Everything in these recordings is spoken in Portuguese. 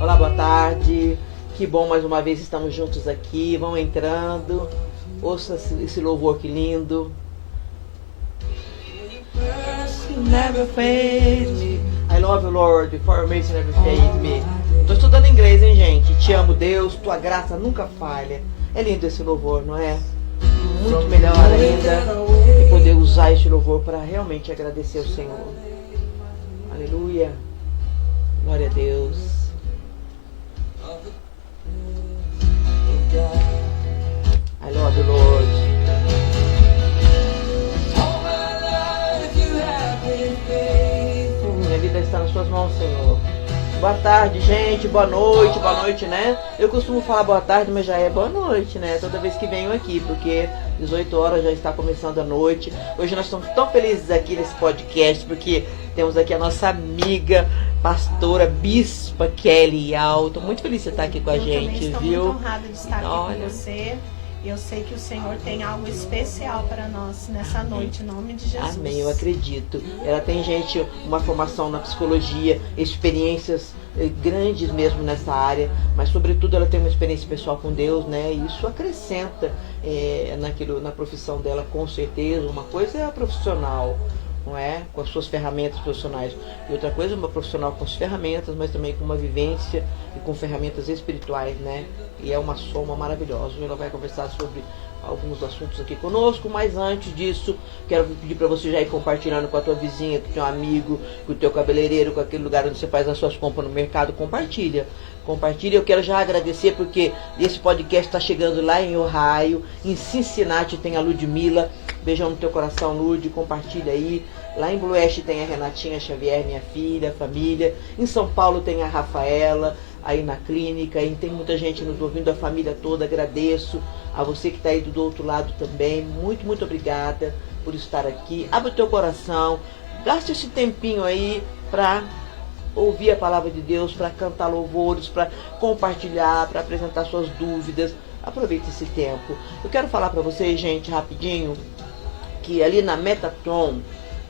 Olá, boa tarde. Que bom, mais uma vez estamos juntos aqui. Vão entrando. Ouça esse louvor que lindo. Never fade me. I love you, Lord, for your mercy never fade me. Tô estudando inglês, hein, gente? Te amo, Deus. Tua graça nunca falha. É lindo esse louvor, não é? Muito melhor ainda é poder usar este louvor para realmente agradecer ao Senhor. Aleluia. Glória a Deus. I love you, Lord. Minha vida está nas suas mãos, Senhor. Boa tarde, gente. Boa noite, né? Eu costumo falar boa tarde, mas já é boa noite, né? Toda vez que venho aqui, porque 18 horas já está começando a noite. Hoje nós estamos tão felizes aqui nesse podcast, porque temos aqui a nossa amiga, pastora, bispa Kelly Al. Estou muito feliz de você estar aqui com a gente, estou viu? Muito honrada de estar aqui com você. Eu sei que o Senhor tem algo especial para nós nessa noite, em nome de Jesus. Amém, eu acredito. Ela tem, gente, uma formação na psicologia, experiências grandes mesmo nessa área, mas sobretudo ela tem uma experiência pessoal com Deus, né? E isso acrescenta na profissão dela, com certeza. Uma coisa é a profissional, não é? Com as suas ferramentas profissionais. E outra coisa é uma profissional com as ferramentas, mas também com uma vivência e com ferramentas espirituais, né? E é uma soma maravilhosa. Ela vai conversar sobre alguns assuntos aqui conosco, mas antes disso, quero pedir para você já ir compartilhando com a tua vizinha, com o teu amigo, com o teu cabeleireiro, com aquele lugar onde você faz as suas compras no mercado. Compartilha. Eu quero já agradecer porque esse podcast está chegando lá em Ohio, em Cincinnati tem a Ludmila. Beijão no teu coração, Lud, compartilha aí. Lá em Blue Ash tem a Renatinha Xavier, minha filha, família. Em São Paulo tem a Rafaela, aí na clínica. E tem muita gente nos ouvindo, a família toda. Agradeço a você que está aí do outro lado também. Muito, muito obrigada por estar aqui. Abre o teu coração, gaste esse tempinho aí para ouvir a palavra de Deus, para cantar louvores, para compartilhar, para apresentar suas dúvidas. Aproveite esse tempo. Eu quero falar para vocês, gente, rapidinho, que ali na Metatron,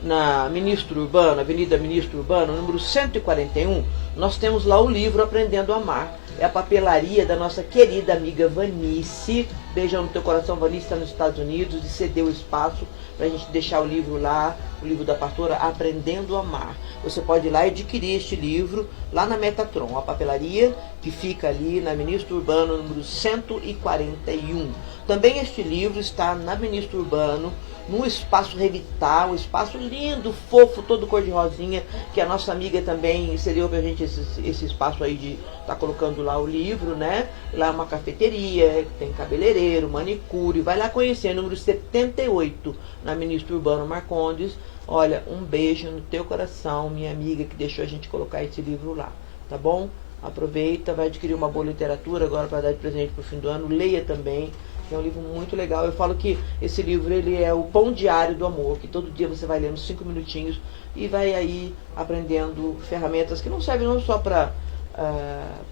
na Ministro Urbano, Avenida Ministro Urbano, número 141, nós temos lá o livro Aprendendo a Amar. É a papelaria da nossa querida amiga Vanice. Beijão no teu coração, Vanice está nos Estados Unidos e cedeu o espaço para a gente deixar o livro lá, o livro da pastora Aprendendo a Amar. Você pode ir lá e adquirir este livro lá na Metatron, a papelaria que fica ali na Ministro Urbano, número 141. Também este livro está na Ministro Urbano, num espaço Revital, um espaço lindo, fofo, todo cor de rosinha, que a nossa amiga também cedeu pra gente esse espaço aí de tá colocando lá o livro, né? Lá é uma cafeteria, tem cabeleireiro, manicure, vai lá conhecer, número 78, na Ministro Urbano Marcondes. Olha, um beijo no teu coração, minha amiga que deixou a gente colocar esse livro lá, tá bom? Aproveita, vai adquirir uma boa literatura agora para dar de presente pro fim do ano, leia também. É um livro muito legal. Eu falo que esse livro ele é o pão diário do amor, que todo dia você vai lendo 5 minutinhos e vai aí aprendendo ferramentas que não servem não só para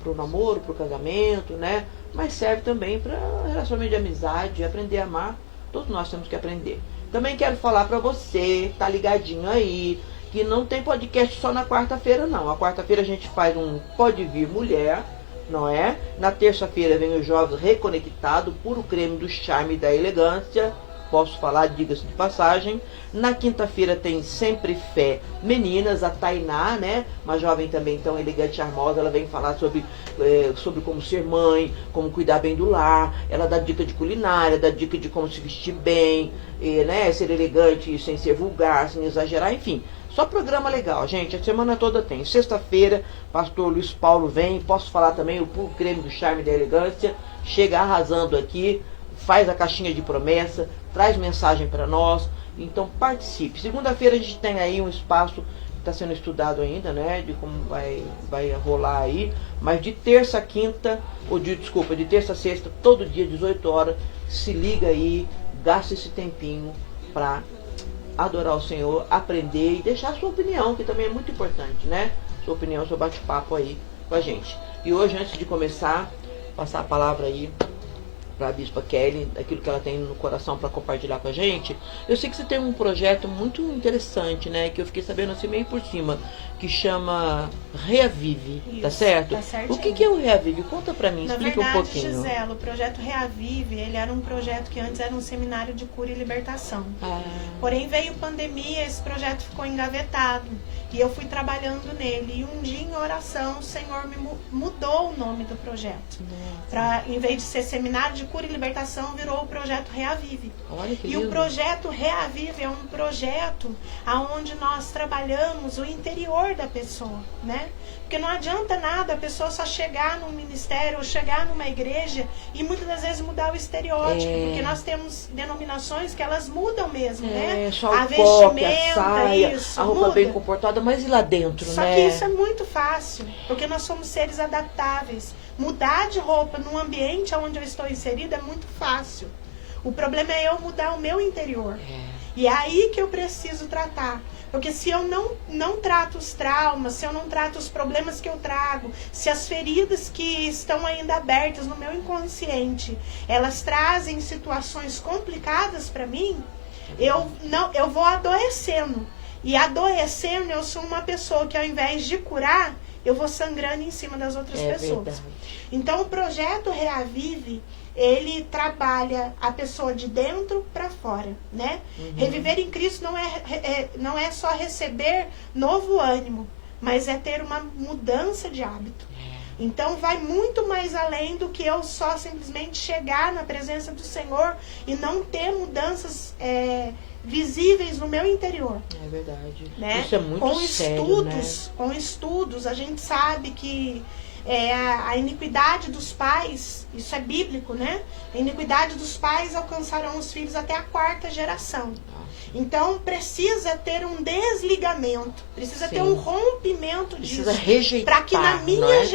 o namoro, para o casamento, né? Mas serve também para relacionamento de amizade, aprender a amar. Todos nós temos que aprender. Também quero falar para você, tá ligadinho aí, que não tem podcast só na quarta-feira não. A quarta-feira a gente faz um Pode Vir Mulher, não é? Na terça-feira vem os Jovens Reconectado, puro creme do charme e da elegância. Posso falar, diga-se de passagem. Na quinta-feira tem Sempre Fé Meninas, a Tainá, né? Uma jovem também tão elegante e charmosa. Ela vem falar sobre como ser mãe, como cuidar bem do lar. Ela dá dica de culinária, dá dica de como se vestir bem, né? Ser elegante sem ser vulgar, sem exagerar, enfim. Só programa legal, gente. A semana toda tem. Sexta-feira, pastor Luiz Paulo vem. Posso falar também o puro creme do charme e da elegância. Chega arrasando aqui, faz a caixinha de promessa, traz mensagem para nós. Então participe. Segunda-feira a gente tem aí um espaço que está sendo estudado ainda, né? De como vai rolar aí. Mas de terça a quinta, de terça a sexta, todo dia, 18 horas, se liga aí, gasta esse tempinho para adorar o Senhor, aprender e deixar a sua opinião, que também é muito importante, né? Sua opinião, seu bate-papo aí com a gente. E hoje, antes de começar, passar a palavra aí a Bispa Kelly, aquilo que ela tem no coração para compartilhar com a gente. Eu sei que você tem um projeto muito interessante, né? Que eu fiquei sabendo assim meio por cima, que chama Reavive, tá certo? Tá certinho. O que é o Reavive? Conta para mim, explica um pouquinho. Gisela, o projeto Reavive, ele era um projeto que antes era um seminário de cura e libertação. Porém, veio pandemia, esse projeto ficou engavetado. E eu fui trabalhando nele. E um dia, em oração, o Senhor me mudou o nome do projeto. Em vez de ser Seminário de Cura e Libertação, virou o projeto Reavive. Olha que lindo. E o projeto Reavive é um projeto onde nós trabalhamos o interior da pessoa, né? Porque não adianta nada a pessoa só chegar num ministério ou chegar numa igreja e muitas das vezes mudar o estereótipo, porque nós temos denominações que elas mudam mesmo, né? Só a o coque, a vestimenta, saia, isso, a roupa muda. bem comportada, mas e lá dentro, Só né? que isso é muito fácil, porque nós somos seres adaptáveis. Mudar de roupa num ambiente onde eu estou inserida é muito fácil. O problema é eu mudar o meu interior. E é aí que eu preciso tratar. Porque se eu não trato os traumas, se eu não trato os problemas que eu trago, se as feridas que estão ainda abertas no meu inconsciente, elas trazem situações complicadas para mim, eu vou adoecendo. E adoecendo, eu sou uma pessoa que ao invés de curar, eu vou sangrando em cima das outras pessoas. Verdade. Então o projeto Reavive, ele trabalha a pessoa de dentro para fora, né? Reviver em Cristo não é só receber novo ânimo, mas é ter uma mudança de hábito. Então vai muito mais além do que eu só simplesmente chegar na presença do Senhor e não ter mudanças visíveis no meu interior. É verdade. Né? Isso é muito sério, né? Com estudos, a gente sabe que a iniquidade dos pais, isso é bíblico, né? A iniquidade dos pais alcançarão os filhos até a 4ª geração. Então precisa ter um desligamento, precisa ter um rompimento disso, para que na minha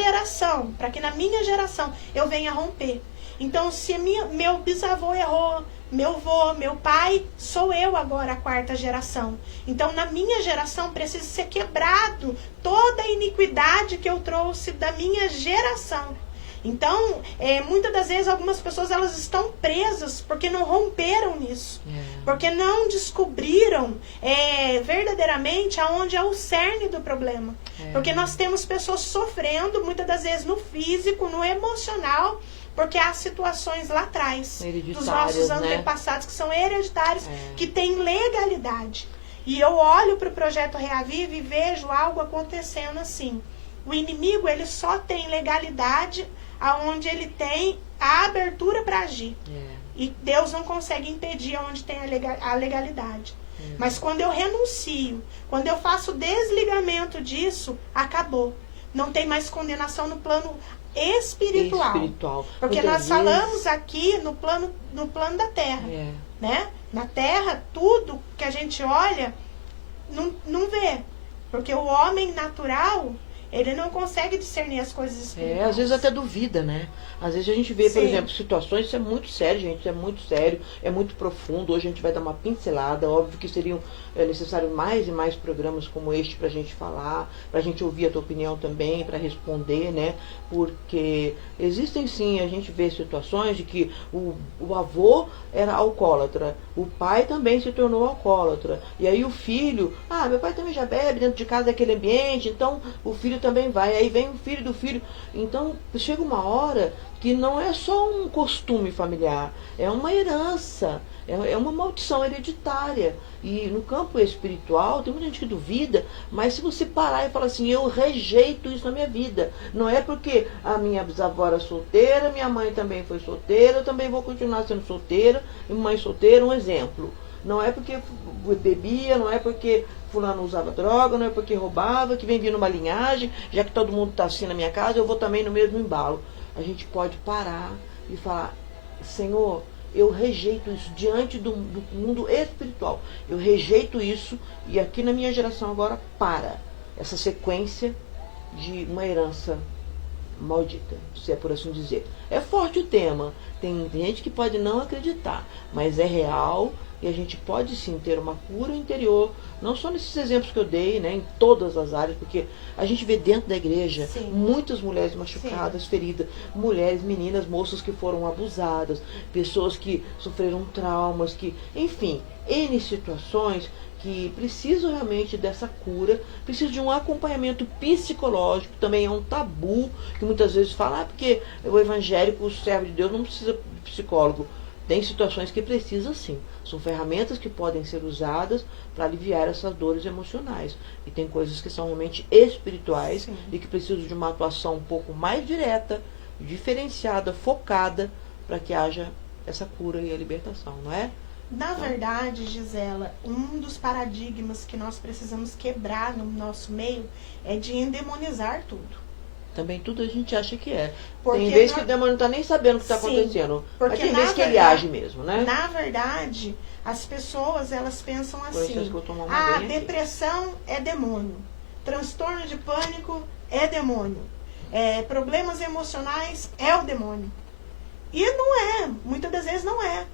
geração eu venha romper. Então se meu bisavô errou, meu avô, meu pai, sou eu agora a 4ª geração. Então, na minha geração, precisa ser quebrado toda a iniquidade que eu trouxe da minha geração. Então, muitas das vezes, algumas pessoas elas estão presas porque não romperam nisso. Porque não descobriram verdadeiramente aonde é o cerne do problema. Porque nós temos pessoas sofrendo, muitas das vezes, no físico, no emocional, porque há situações lá atrás dos nossos antepassados, que são hereditários, que têm legalidade. E eu olho para o projeto Reavive e vejo algo acontecendo assim. O inimigo, ele só tem legalidade aonde ele tem a abertura para agir. E Deus não consegue impedir aonde tem a legalidade. Mas quando eu renuncio, quando eu faço desligamento disso, acabou. Não tem mais condenação no plano espiritual. Porque nós falamos aqui no plano da terra. Né? Na terra, tudo que a gente olha, não vê. Porque o homem natural, ele não consegue discernir as coisas espirituais. Às vezes até duvida, né? Às vezes a gente vê, por exemplo, situações, isso é muito sério, gente, isso é muito sério, é muito profundo. Hoje a gente vai dar uma pincelada, óbvio que seriam necessários mais e mais programas como este pra gente falar, pra gente ouvir a tua opinião também, pra responder, né? Porque existem sim, a gente vê situações de que o avô era alcoólatra, o pai também se tornou alcoólatra, e aí o filho, meu pai também já bebe dentro de casa daquele ambiente, então o filho também vai, aí vem o filho do filho. Então chega uma hora que não é só um costume familiar, é uma herança, é uma maldição hereditária. E no campo espiritual, tem muita gente que duvida, mas se você parar e falar assim, eu rejeito isso na minha vida. Não é porque a minha bisavó era solteira, minha mãe também foi solteira, eu também vou continuar sendo solteira, e mãe solteira, um exemplo. Não é porque bebia, não é porque fulano usava droga, não é porque roubava, que vem vindo uma linhagem, já que todo mundo está assim na minha casa, eu vou também no mesmo embalo. A gente pode parar e falar, Senhor, eu rejeito isso diante do mundo espiritual. Eu rejeito isso e aqui na minha geração agora para essa sequência de uma herança maldita, se é por assim dizer. É forte o tema, tem gente que pode não acreditar, mas é real e a gente pode sim ter uma cura interior, não só nesses exemplos que eu dei, né, em todas as áreas, porque a gente vê dentro da igreja Sim. muitas mulheres machucadas, feridas, mulheres, meninas, moças que foram abusadas, pessoas que sofreram traumas, que, enfim, N situações que precisam realmente dessa cura, precisam de um acompanhamento psicológico, também é um tabu, que muitas vezes fala, porque o evangélico, o servo de Deus, não precisa de psicólogo. Tem situações que precisa sim. São ferramentas que podem ser usadas para aliviar essas dores emocionais. E tem coisas que são realmente espirituais, sim, e que precisam de uma atuação um pouco mais direta, diferenciada, focada, para que haja essa cura e a libertação, não é? Na verdade, Gisela, um dos paradigmas que nós precisamos quebrar no nosso meio é de endemonizar tudo. Também tudo a gente acha que é. Porque tem vezes que o demônio não está nem sabendo o que está acontecendo. Mas tem vezes que ele age mesmo, né? Na verdade, as pessoas, elas pensam assim, depressão é demônio, transtorno de pânico é demônio, problemas emocionais é o demônio. E não é, muitas das vezes não é.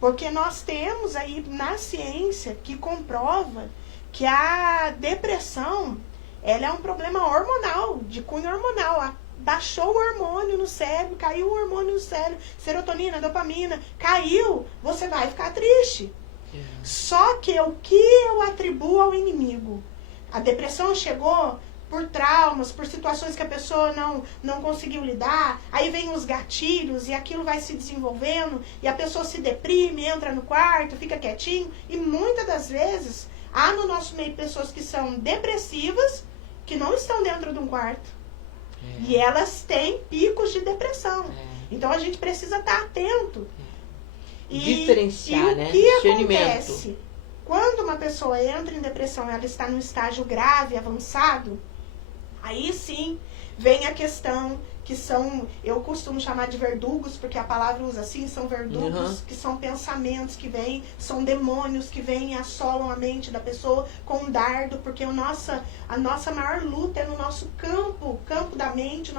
Porque nós temos aí na ciência que comprova que a depressão, ela é um problema hormonal, de cunho hormonal. Baixou o hormônio no cérebro, caiu o hormônio no cérebro, serotonina, dopamina, caiu, você vai ficar triste. Só que o que eu atribuo ao inimigo? A depressão chegou por traumas, por situações que a pessoa não conseguiu lidar, aí vem os gatilhos e aquilo vai se desenvolvendo e a pessoa se deprime, entra no quarto, fica quietinho, e muitas das vezes há no nosso meio pessoas que são depressivas, que não estão dentro de um quarto, e elas têm picos de depressão. Então a gente precisa estar atento e diferenciar, né? O que acontece quando uma pessoa entra em depressão, ela está num estágio grave, avançado, aí sim vem a questão que são, eu costumo chamar de verdugos, porque a palavra usa assim, são verdugos, que são pensamentos que vêm, são demônios que vêm e assolam a mente da pessoa com um dardo, porque a nossa maior luta é no nosso campo da mente,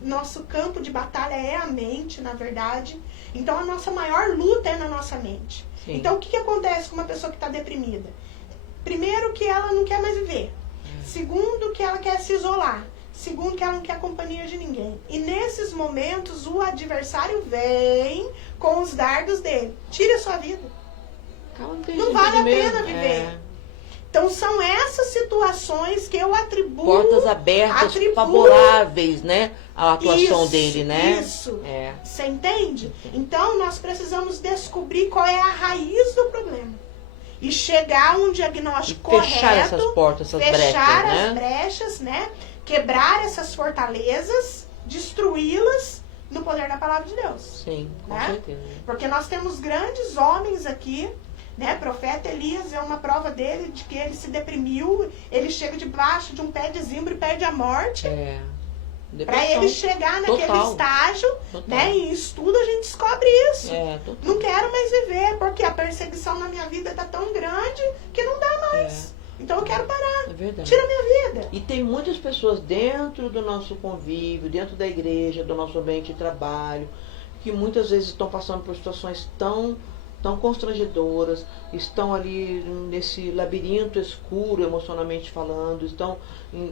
nosso campo de batalha é a mente, na verdade. Então a nossa maior luta é na nossa mente. Sim. Então o que acontece com uma pessoa que está deprimida? Primeiro, que ela não quer mais viver. Segundo, que ela quer se isolar. Segundo, que ela não quer companhia de ninguém. E nesses momentos, o adversário vem com os dardos dele. Tire a sua vida. Não vale a pena viver. Então, são essas situações que eu atribuo... Portas abertas, favoráveis, né? À atuação dele, né? Isso. Você entende? Então, nós precisamos descobrir qual é a raiz do problema. E chegar a um diagnóstico correto. Fechar essas portas, essas brechas, fechar as brechas, né? Quebrar essas fortalezas, destruí-las no poder da palavra de Deus. Sim, com certeza. Porque nós temos grandes homens aqui, né? Profeta Elias é uma prova dele, de que ele se deprimiu, ele chega debaixo de um pé de zimbro e perde a morte. Para ele chegar naquele estágio, né? Em estudo a gente descobre isso. Não quero mais viver, porque a perseguição na minha vida está tão grande que não dá mais. Então eu quero parar. Tira a minha vida. E tem muitas pessoas dentro do nosso convívio, dentro da igreja, do nosso ambiente de trabalho, que muitas vezes estão passando por situações tão constrangedoras, estão ali nesse labirinto escuro, emocionalmente falando, estão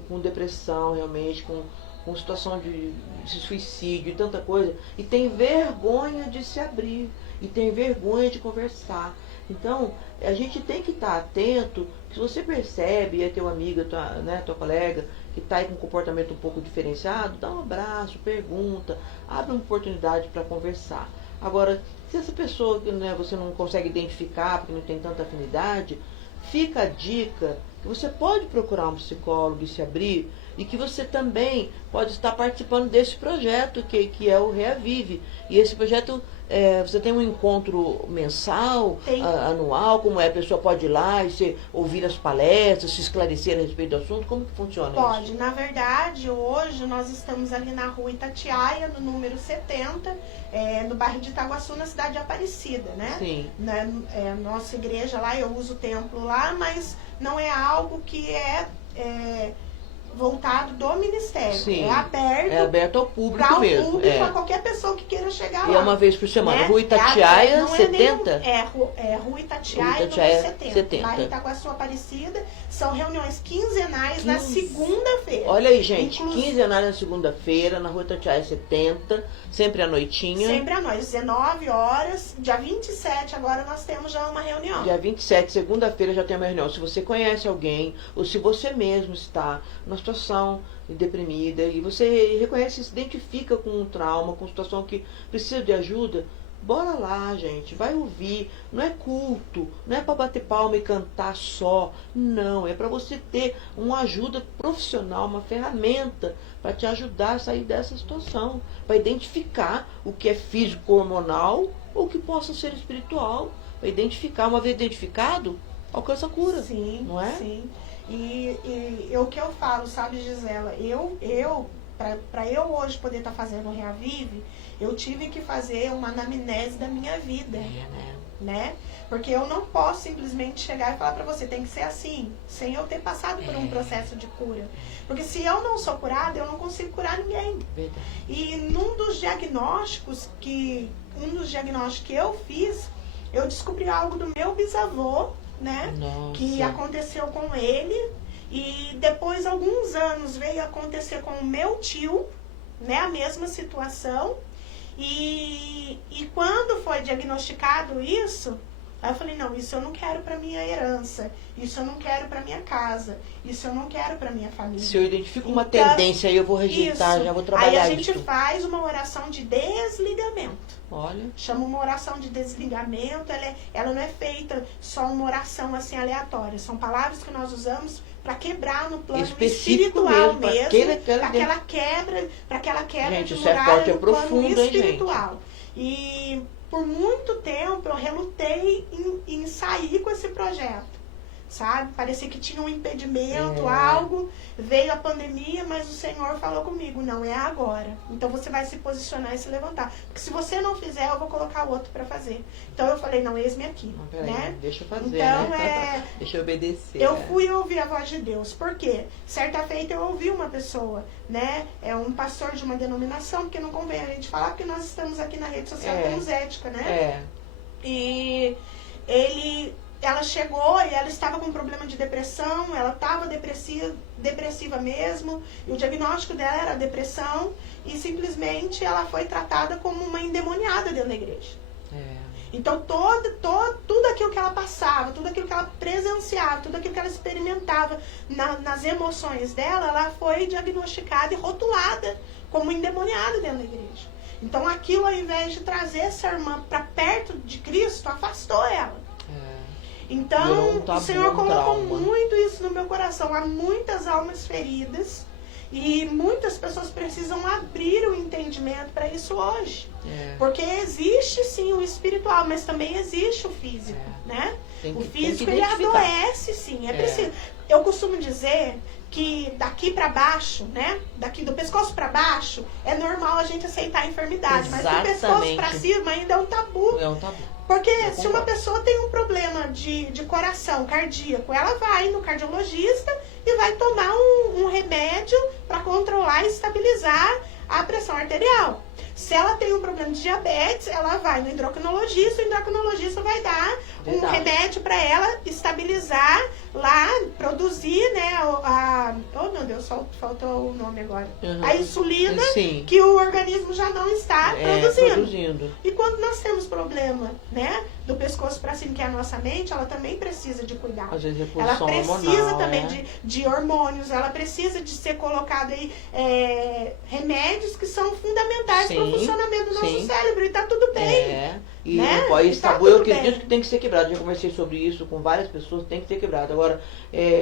com depressão realmente, com situação de suicídio e tanta coisa, e tem vergonha de se abrir, e tem vergonha de conversar. Então, a gente tem que estar atento, que se você percebe, é teu amigo, tua colega, que está aí com um comportamento um pouco diferenciado, dá um abraço, pergunta, abre uma oportunidade para conversar. Agora, se essa pessoa que você não consegue identificar, porque não tem tanta afinidade, fica a dica que você pode procurar um psicólogo e se abrir, e que você também pode estar participando desse projeto que é o Reavive. E esse projeto, você tem um encontro mensal, anual, como a pessoa pode ir lá e ouvir as palestras, se esclarecer a respeito do assunto, como que funciona isso? Pode, na verdade, hoje nós estamos ali na rua Itatiaia, no número 70, no bairro de Itaguaçu, na cidade de Aparecida, né? Sim. Nossa igreja lá, eu uso o templo lá, mas não é algo que voltado do ministério. Sim. É aberto ao público para o mesmo. público, a qualquer pessoa que queira chegar E lá. é uma vez por semana. Né? Rua Itatiaia, 70? Rua Itatiaia, número 70. Bairro Itaguaçu Aparecida. São reuniões quinzenais na segunda-feira. Olha aí, gente. Quinzenais na segunda-feira, na Rua Itatiaia 70. Sempre à noitinha. Sempre à noite, 19 horas. Dia 27, agora nós temos já uma reunião. Dia 27, segunda-feira, já tem uma reunião. Se você conhece alguém, ou se você mesmo está numa situação deprimida, e você reconhece, se identifica com um trauma, com uma situação que precisa de ajuda, bora lá, gente, vai ouvir. Não é culto, não é para bater palma e cantar só. Não, é para você ter uma ajuda profissional, uma ferramenta para te ajudar a sair dessa situação, para identificar o que é físico hormonal ou o que possa ser espiritual. Para identificar, uma vez identificado, alcança a cura. Sim, não é? Sim. E o que eu falo, sabe, Gisela, para eu hoje poder estar fazendo o Reavive, eu tive que fazer uma anamnese da minha vida, né? Porque eu não posso simplesmente chegar e falar para você, tem que ser assim, sem eu ter passado por um processo de cura. Porque se eu não sou curada, eu não consigo curar ninguém. Verdade. E um dos diagnósticos que eu fiz, eu descobri algo do meu bisavô, né? Nossa. Que aconteceu com ele. E depois, alguns anos, veio acontecer com o meu tio, né? A mesma situação. E quando foi diagnosticado isso, aí eu falei, não, isso eu não quero para minha herança, isso eu não quero para minha casa, isso eu não quero para minha família. Se eu identifico uma tendência aí, eu vou rejeitar, isso. já vou trabalhar aí a gente isso. faz uma oração de desligamento. Olha. Chama uma oração de desligamento, ela não é feita só uma oração assim aleatória, são palavras que nós usamos para quebrar no plano específico espiritual mesmo, para aquela quebra gente, de isso é muralha forte, é no plano profundo, espiritual. E por muito tempo eu relutei em sair com esse projeto, sabe? Parecia que tinha um impedimento, algo. Veio a pandemia, mas o Senhor falou comigo, não, é agora. Então você vai se posicionar e se levantar. Porque se você não fizer, eu vou colocar outro para fazer. Então eu falei, não, eis-me aqui. Peraí, né? Deixa eu fazer, então, né? Deixa eu obedecer. Eu fui ouvir a voz de Deus. Por quê? Certa feita eu ouvi uma pessoa, né? É um pastor de uma denominação, porque não convém a gente falar, porque nós estamos aqui na rede social, temos ética, né? E ela chegou e ela estava com um problema de depressão, ela estava depressiva mesmo, e o diagnóstico dela era depressão, e simplesmente ela foi tratada como uma endemoniada dentro da igreja. Então tudo aquilo que ela passava, tudo aquilo que ela presenciava, tudo aquilo que ela experimentava nas emoções dela, ela foi diagnosticada e rotulada como endemoniada dentro da igreja. Então aquilo, ao invés de trazer essa irmã para perto de Cristo, afastou ela. Então, o Senhor colocou muito isso no meu coração. Há muitas almas feridas e muitas pessoas precisam abrir o entendimento para isso hoje. Porque existe sim o espiritual, mas também existe o físico, né? O físico, ele adoece sim, é preciso. Eu costumo dizer que daqui para baixo, né? Daqui do pescoço para baixo, é normal a gente aceitar a enfermidade. Mas do pescoço para cima ainda é um tabu. É um tabu. Porque se uma pessoa tem um problema de coração cardíaco, ela vai no cardiologista e vai tomar um remédio para controlar e estabilizar a pressão arterial. Se ela tem um problema de diabetes, ela vai no endocrinologista, o endocrinologista vai dar um remédio para ela estabilizar lá, produzir, né, oh meu Deus, faltou o nome agora. A insulina, que o organismo já não está produzindo. E quando nós temos problema, né, do pescoço para cima, que é a nossa mente, ela também precisa de cuidado. Às vezes ela precisa também de hormônios, ela precisa de ser colocado aí remédios que são fundamentais para o funcionamento do nosso cérebro, e tá tudo bem. E né? não pode, esse tabu eu acredito que tem que ser quebrado. Já conversei sobre isso com várias pessoas, tem que ser quebrado. Agora,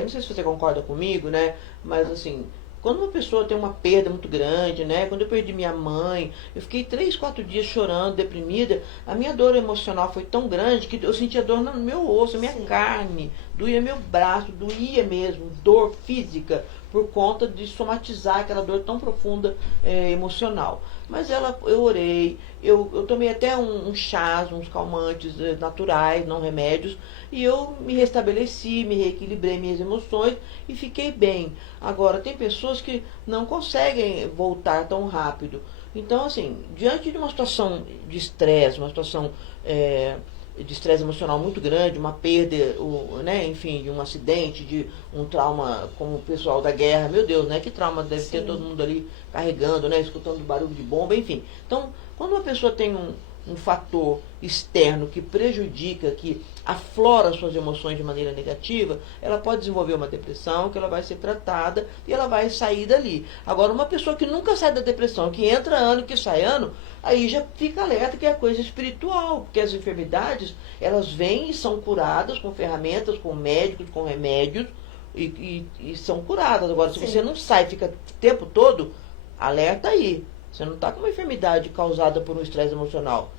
não sei se você concorda comigo, né? Mas assim, quando uma pessoa tem uma perda muito grande, né? Quando eu perdi minha mãe, eu fiquei 3, 4 dias chorando, deprimida. A minha dor emocional foi tão grande que eu sentia dor no meu osso, minha carne, doía meu braço, doía mesmo, dor física, por conta de somatizar aquela dor tão profunda emocional. Mas eu orei, eu tomei até um chás, uns calmantes naturais, não remédios, e eu me restabeleci, me reequilibrei minhas emoções e fiquei bem. Agora, tem pessoas que não conseguem voltar tão rápido. Então, assim, diante de uma situação de estresse, uma situação de estresse emocional muito grande, uma perda, né, enfim, de um acidente, de um trauma, como o pessoal da guerra, meu Deus, né, que trauma deve ter todo mundo ali carregando, né, escutando barulho de bomba, enfim. Então, quando uma pessoa tem um fator externo que prejudica, que aflora suas emoções de maneira negativa, ela pode desenvolver uma depressão, que ela vai ser tratada e ela vai sair dali. Agora, uma pessoa que nunca sai da depressão, que entra ano, que sai ano, aí já fica alerta que é coisa espiritual, porque as enfermidades, elas vêm e são curadas com ferramentas, com médicos, com remédios, e são curadas. Agora, se você não sai, fica o tempo todo, alerta aí. Você não está com uma enfermidade causada por um estresse emocional.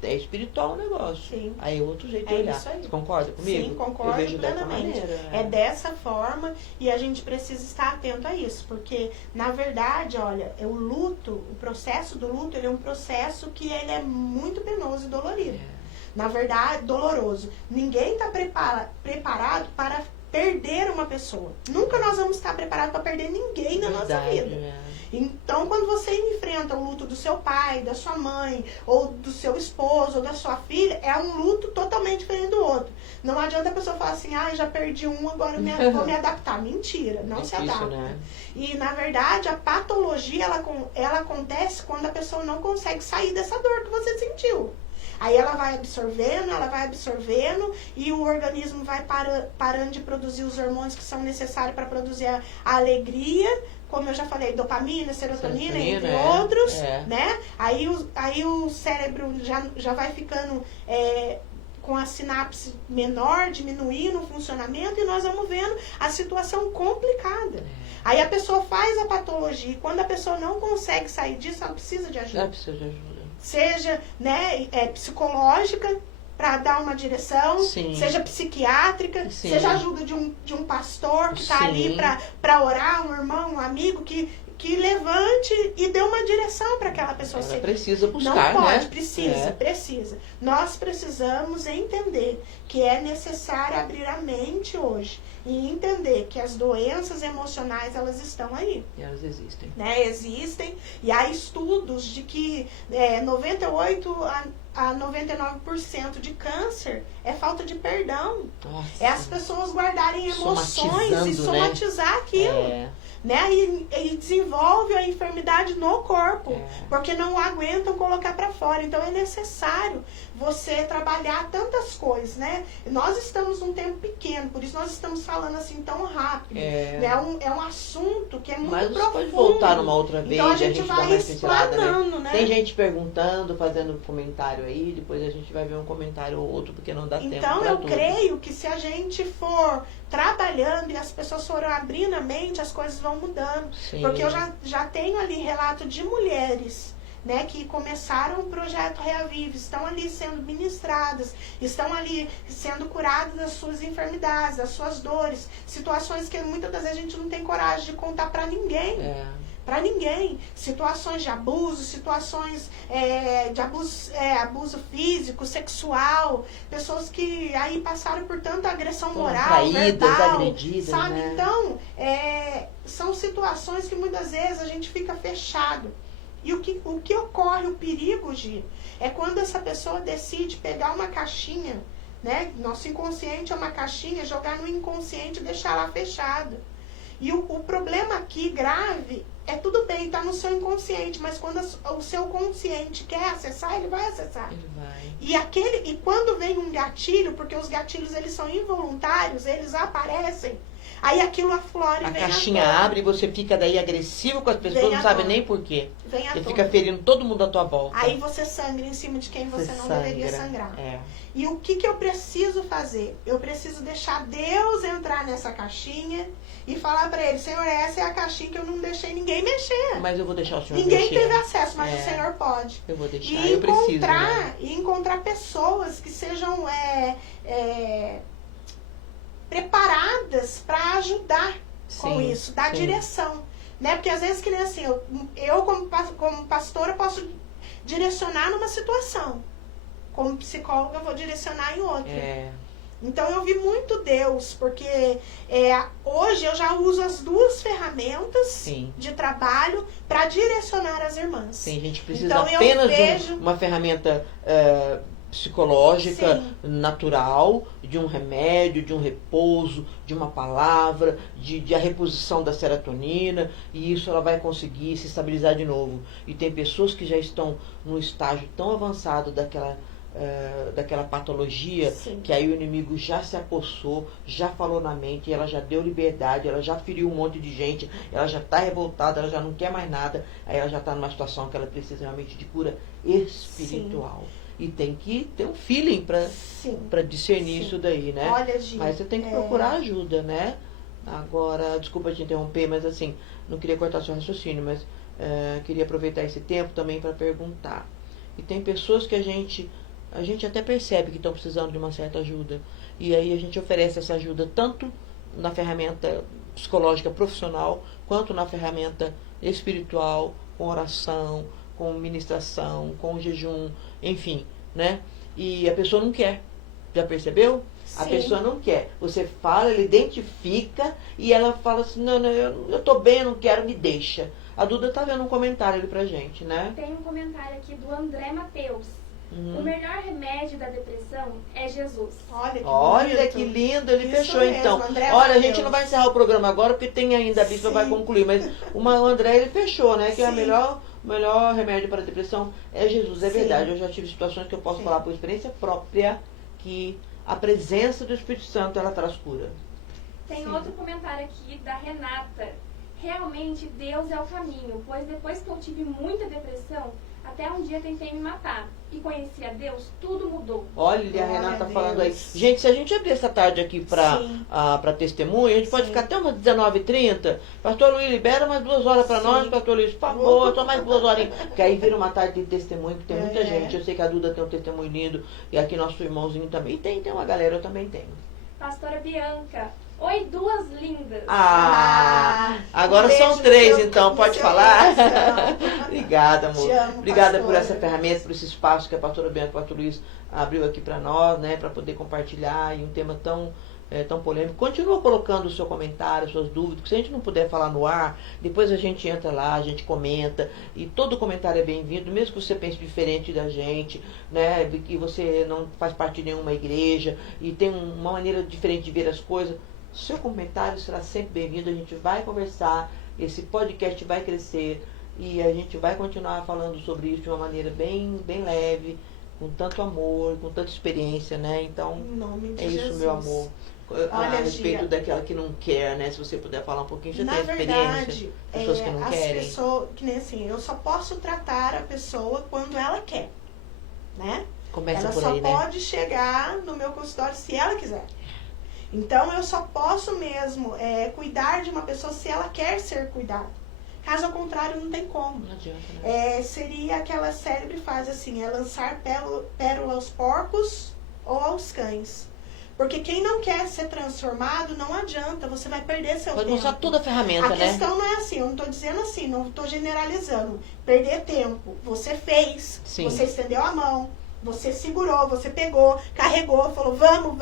É espiritual o negócio. Sim. Aí é outro jeito de olhar. Isso aí. Você concorda comigo? Sim, concordo Eu vejo plenamente. Dessa maneira, É dessa forma e a gente precisa estar atento a isso. Porque, na verdade, olha, o luto, o processo do luto, ele é um processo que ele é muito penoso e dolorido. Na verdade, doloroso. Ninguém está preparado para perder uma pessoa. Nunca nós vamos estar preparados para perder ninguém na nossa vida. Então, quando você enfrenta o luto do seu pai, da sua mãe, ou do seu esposo, ou da sua filha, é um luto totalmente diferente do outro. Não adianta a pessoa falar assim, já perdi um, agora vou me adaptar. Mentira, não se adapta. Né? E, na verdade, a patologia, ela acontece quando a pessoa não consegue sair dessa dor que você sentiu. Aí ela vai absorvendo e o organismo vai parando de produzir os hormônios que são necessários para produzir a alegria, como eu já falei, dopamina, serotonina, entre outros, né? Aí o cérebro já vai ficando com a sinapse menor, diminuindo o funcionamento e nós vamos vendo a situação complicada. Aí a pessoa faz a patologia e quando a pessoa não consegue sair disso, ela precisa de ajuda. Ela precisa de ajuda. Seja psicológica, para dar uma direção, seja psiquiátrica, seja ajuda de um pastor que está ali para orar, um irmão, um amigo que levante e dê uma direção para aquela pessoa. Ela precisa buscar, não pode, né? precisa. Nós precisamos entender que é necessário abrir a mente hoje e entender que as doenças emocionais, elas estão aí. E elas existem. Né? Existem, e há estudos de que 98 a 99% de câncer é falta de perdão. Nossa. É as pessoas guardarem emoções e somatizar aquilo. Né? E desenvolve a enfermidade no corpo, porque não aguentam colocar para fora. Então é necessário você trabalhar tantas coisas, né? Nós estamos num tempo pequeno, por isso nós estamos falando assim tão rápido. É um assunto que é muito profundo. Mas pode voltar numa outra vez, então a gente vai explanando, né? Tem gente perguntando, fazendo comentário aí, depois a gente vai ver um comentário ou outro, porque não dá tempo pra tudo. Então eu creio que se a gente for trabalhando e as pessoas foram abrindo a mente, as coisas vão mudando. Sim. Porque eu já tenho ali relato de mulheres, né, que começaram o projeto Reavive, estão ali sendo ministradas, estão ali sendo curadas das suas enfermidades, das suas dores, situações que muitas das vezes a gente não tem coragem de contar para ninguém. Para ninguém. Situações de abuso, situações de abuso físico, sexual, pessoas que aí passaram por tanta agressão moral, traídas, verbal, agredidas, sabe? né? Então, são situações que muitas vezes a gente fica fechado. E o que ocorre, o perigo, Gi, é quando essa pessoa decide pegar uma caixinha, né? Nosso inconsciente é uma caixinha, jogar no inconsciente e deixar lá fechado. E o problema aqui, grave, tudo bem, está no seu inconsciente, mas quando o seu consciente quer acessar, ele vai acessar. Ele vai. E quando vem um gatilho, porque os gatilhos eles são involuntários, eles aparecem, aí aquilo aflora e vem a caixinha abre e você fica daí agressivo com as pessoas, não sabe nem por quê. Você fica ferindo todo mundo à tua volta. Aí você sangra em cima de quem você não deveria sangrar. E o que eu preciso fazer? Eu preciso deixar Deus entrar nessa caixinha e falar para ele, Senhor, essa é a caixinha que eu não deixei ninguém mexer. Mas eu vou deixar o Senhor Ninguém mexer. teve acesso, mas o Senhor pode. Eu vou deixar, e eu preciso. Né? E encontrar pessoas que sejam preparadas para ajudar com Sim, isso, dar sim. direção. Né? Porque às vezes, que nem assim, eu como pastora posso direcionar numa situação. Como psicóloga eu vou direcionar em outra. Então eu vi muito Deus, porque hoje eu já uso as duas ferramentas Sim. de trabalho para direcionar as irmãs. Sim, a gente precisa Então, eu apenas vejo- de uma ferramenta psicológica, Sim. natural, de um remédio, de um repouso, de uma palavra, de a reposição da serotonina, e isso ela vai conseguir se estabilizar de novo. E tem pessoas que já estão num estágio tão avançado daquela patologia, Sim. que aí o inimigo já se apossou, já falou na mente, ela já deu liberdade, ela já feriu um monte de gente, ela já está revoltada, ela já não quer mais nada, aí ela já está numa situação que ela precisa realmente de cura espiritual. E tem que ter um feeling para discernir Sim. isso daí, né? Olha, Gi, Mas você tem que procurar ajuda, né? Agora, desculpa te interromper, mas assim, não queria cortar seu raciocínio, mas queria aproveitar esse tempo também para perguntar. E tem pessoas que a gente até percebe que estão precisando de uma certa ajuda. E aí a gente oferece essa ajuda tanto na ferramenta psicológica profissional, quanto na ferramenta espiritual, com oração, com ministração, com jejum, enfim, né? E a pessoa não quer. Já percebeu? A Sim. pessoa não quer. Você fala, ela identifica e ela fala assim, não, eu tô bem, eu não quero, me deixa. A Duda tá vendo um comentário ali pra gente, né? Tem um comentário aqui do André Mateus. O melhor remédio da depressão é Jesus. Olha Que bonito. lindo, ele Isso fechou mesmo, então. André Olha, a Mateus. gente não vai encerrar o programa agora, porque tem ainda, a Bispa Sim. vai concluir, mas o André, ele fechou, né? Que Sim. o melhor remédio para a depressão é Jesus, é Sim. verdade. Eu já tive situações que eu posso Sim. falar por experiência própria, que a presença do Espírito Santo, ela traz cura. Tem Sim. outro comentário aqui da Renata. Realmente Deus é o caminho, pois depois que eu tive muita depressão, até um dia tentei me matar e conheci a Deus, tudo mudou. Olha, a Glória Renata a falando aí. Deus. Gente, se a gente abrir essa tarde aqui para Sim. testemunho, a gente pode Sim. ficar até umas 19h30. Pastor Luiz, libera mais 2 horas para Sim. nós, Pastor Luiz, por favor, só mais 2 horinhas. Porque aí vira uma tarde de testemunho, que tem muita É. gente. Eu sei que a Duda tem um testemunho lindo, e aqui nosso irmãozinho também. E tem uma galera, eu também tenho. Pastora Bianca. Oi, duas lindas. Agora um beijo são no 3, seu- então, no pode seu falar. coração. Obrigada, amor. Te amo, Obrigada pastora. por essa ferramenta, por esse espaço que a pastora Bianca e o pastor Luiz abriu aqui para nós, né, para poder compartilhar em um tema tão polêmico. Continua colocando o seu comentário, suas dúvidas, que se a gente não puder falar no ar, depois a gente entra lá, a gente comenta, e todo comentário é bem-vindo, mesmo que você pense diferente da gente, né, que você não faz parte de nenhuma igreja e tem uma maneira diferente de ver as coisas. Seu comentário será sempre bem-vindo, a gente vai conversar, esse podcast vai crescer e a gente vai continuar falando sobre isso de uma maneira bem, bem leve, com tanto amor, com tanta experiência, né? Então, Em nome de é isso, Jesus. meu amor. A Olha, respeito Gia, daquela que não quer, né? Se você puder falar um pouquinho, você na tem experiência? verdade, Pessoas que não as querem? pessoas, que nem assim, eu só posso tratar a pessoa quando ela quer, né? Começa Ela por só aí, né? pode chegar no meu consultório se ela quiser. Então, eu só posso mesmo cuidar de uma pessoa se ela quer ser cuidada. Caso ao contrário, não tem como. Não adianta, né? Seria aquela célebre frase assim, lançar pérola aos porcos ou aos cães. Porque quem não quer ser transformado, não adianta, você vai perder seu Pode tempo. usar toda a ferramenta, A né? questão não é assim, eu não estou dizendo assim, não estou generalizando. Perder tempo. Você fez, Sim. você estendeu a mão, você segurou, você pegou, carregou, falou vamos.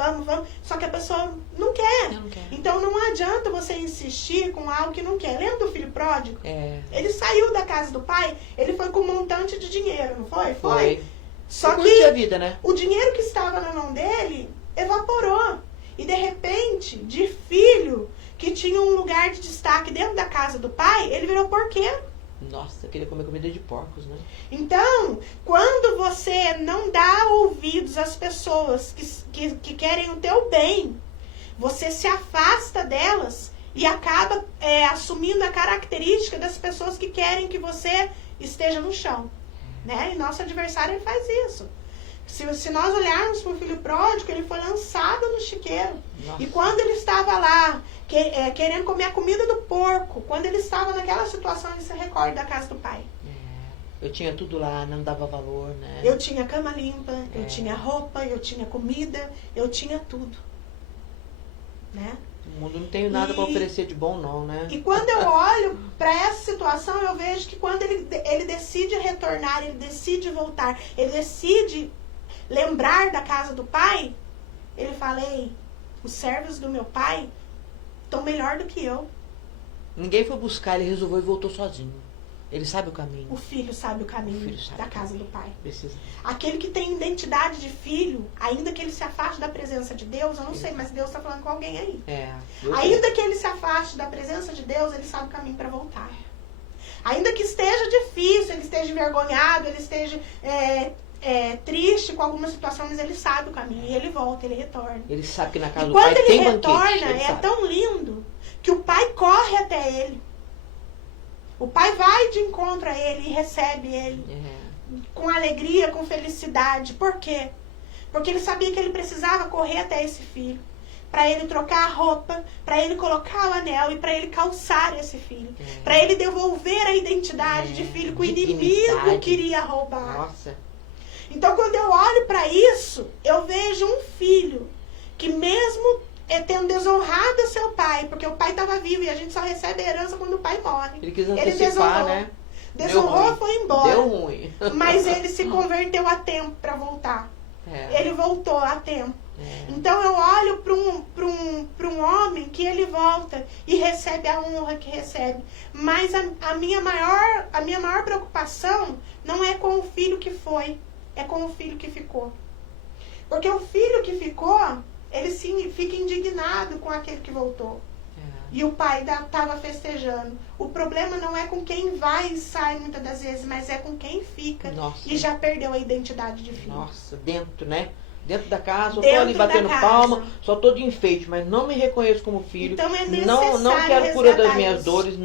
Só que a pessoa não quer. Eu não quero. Então não adianta você insistir com algo que não quer. Lembra do filho pródigo? É. Ele saiu da casa do pai, ele foi com um montante de dinheiro, não foi? Foi. Só Curtir que a vida, né? o dinheiro que estava na mão dele evaporou. E de repente, de filho que tinha um lugar de destaque dentro da casa do pai, ele virou porqueiro. Nossa, eu queria comer comida de porcos, né? Então, quando você não dá ouvidos às pessoas que querem o teu bem, você se afasta delas e acaba assumindo a característica das pessoas que querem que você esteja no chão. Né? E nosso adversário ele faz isso. Se nós olharmos para o filho pródigo, ele foi lançado no chiqueiro. Nossa. E quando ele estava lá, querendo comer a comida do porco, quando ele estava naquela situação, ele se recorda da casa do pai. Eu tinha tudo lá, não dava valor, né? Eu tinha cama limpa, eu tinha roupa, eu tinha comida, eu tinha tudo. né? O mundo não tem nada para oferecer de bom, não, né? E quando eu olho para essa situação, eu vejo que quando ele decide retornar, ele decide voltar, ele decide lembrar da casa do pai, ele fala: ei, os servos do meu pai estão melhor do que eu. Ninguém foi buscar, ele resolveu e voltou sozinho. Ele sabe o caminho. O filho sabe o caminho da casa do pai. Precisa. Aquele que tem identidade de filho, ainda que ele se afaste da presença de Deus, eu não sei, mas Deus está falando com alguém aí. Ainda que ele se afaste da presença de Deus, ele sabe o caminho para voltar. Ainda que esteja difícil, ele esteja envergonhado, ele esteja triste com alguma situação, mas ele sabe o caminho. E ele volta, ele retorna. Ele sabe que na casa do pai tem banquete. Quando ele retorna, é tão lindo que o pai corre até ele. O pai vai de encontro a ele e recebe ele com alegria, com felicidade. Por quê? Porque ele sabia que ele precisava correr até esse filho, para ele trocar a roupa, para ele colocar o anel e para ele calçar esse filho, para ele devolver a identidade de filho que o inimigo queria roubar. Nossa. Então, quando eu olho para isso, eu vejo um filho que mesmo tendo desonrado seu pai, porque o pai estava vivo e a gente só recebe a herança quando o pai morre. Ele quis antecipar, né? Desonrou, foi embora. Deu ruim. Mas ele se converteu a tempo para voltar. Ele voltou a tempo. Então eu olho para um homem que ele volta e recebe a honra que recebe. Mas a minha maior preocupação não é com o filho que foi, é com o filho que ficou. Porque o filho que ficou, ele sim fica indignado com aquele que voltou. E o pai estava festejando. O problema não é com quem vai e sai muitas das vezes, mas é com quem fica. Nossa. E já perdeu a identidade de filho. Nossa, dentro, né? Dentro da casa, eu tô ali batendo palma, só tô de enfeite, mas não me reconheço como filho. Então é necessário não quero cura das minhas isso. dores,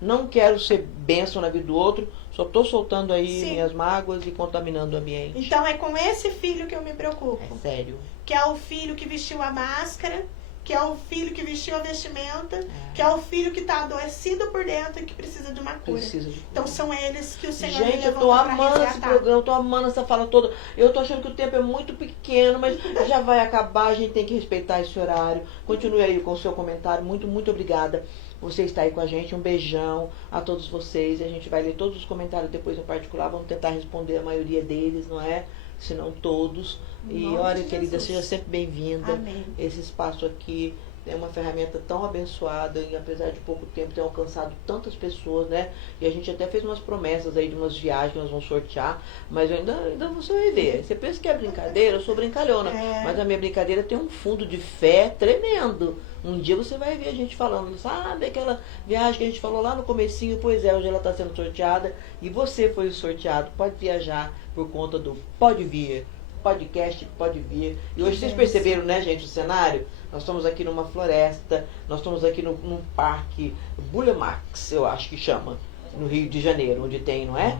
não quero ser bênção na vida do outro, só tô soltando aí minhas mágoas e contaminando o ambiente. Então é com esse filho que eu me preocupo. É sério. Que é o filho que vestiu a máscara, que é o filho que vestiu a vestimenta, que é o filho que está adoecido por dentro e que precisa de uma cura. Então são eles que o Senhor me Gente, eu tô amando esse programa, eu tô amando essa fala toda. Eu tô achando que o tempo é muito pequeno, mas já vai acabar, a gente tem que respeitar esse horário. Continue aí com o seu comentário. Muito, muito obrigada. Você está aí com a gente. Um beijão a todos vocês. A gente vai ler todos os comentários depois em particular. Vamos tentar responder a maioria deles, não é? Se não todos. E olha, querida, seja sempre bem-vinda. Amém. Esse espaço aqui é uma ferramenta tão abençoada e apesar de pouco tempo ter alcançado tantas pessoas, né? E a gente até fez umas promessas aí de umas viagens que nós vamos sortear, mas eu ainda vou sobreviver. Você pensa que é brincadeira? Eu sou brincalhona. Mas a minha brincadeira tem um fundo de fé tremendo. Um dia você vai ver a gente falando, sabe aquela viagem que a gente falou lá no comecinho? Pois é, hoje ela está sendo sorteada e você foi o sorteado. Pode viajar por conta do Pode Vir. Podcast Pode Vir. E hoje vocês perceberam, né, gente, o cenário? Nós estamos aqui numa floresta, nós estamos aqui num parque Bulemax, eu acho que chama, no Rio de Janeiro, onde tem, não é?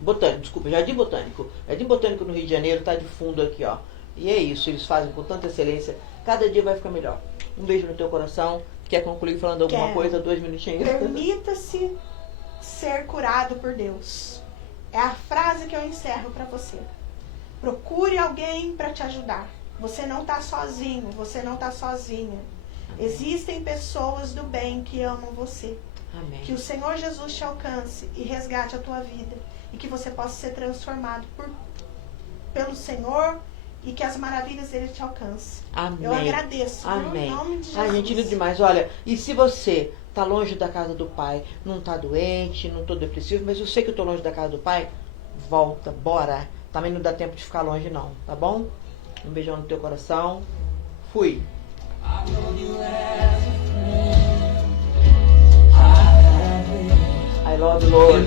Botânico, desculpa, Jardim Botânico. Jardim Botânico no Rio de Janeiro, tá de fundo aqui, ó. E é isso, eles fazem com tanta excelência. Cada dia vai ficar melhor. Um beijo no teu coração. Quer concluir falando alguma coisa? 2 minutinhos. Permita-se ser curado por Deus. É a frase que eu encerro para você. Procure alguém para te ajudar. Você não está sozinho, você não está sozinha. Amém. Existem pessoas do bem que amam você. Amém. Que o Senhor Jesus te alcance e resgate a tua vida. E que você possa ser transformado pelo Senhor e que as maravilhas dele te alcancem. Amém. Eu agradeço. Amém. Em nome de Jesus. Gente, lindo demais. Olha, e se você está longe da casa do Pai, não está doente, não estou depressivo, mas eu sei que eu estou longe da casa do Pai, volta, bora. Também não dá tempo de ficar longe não, tá bom? Um beijão no teu coração. Fui. I love you, Lord.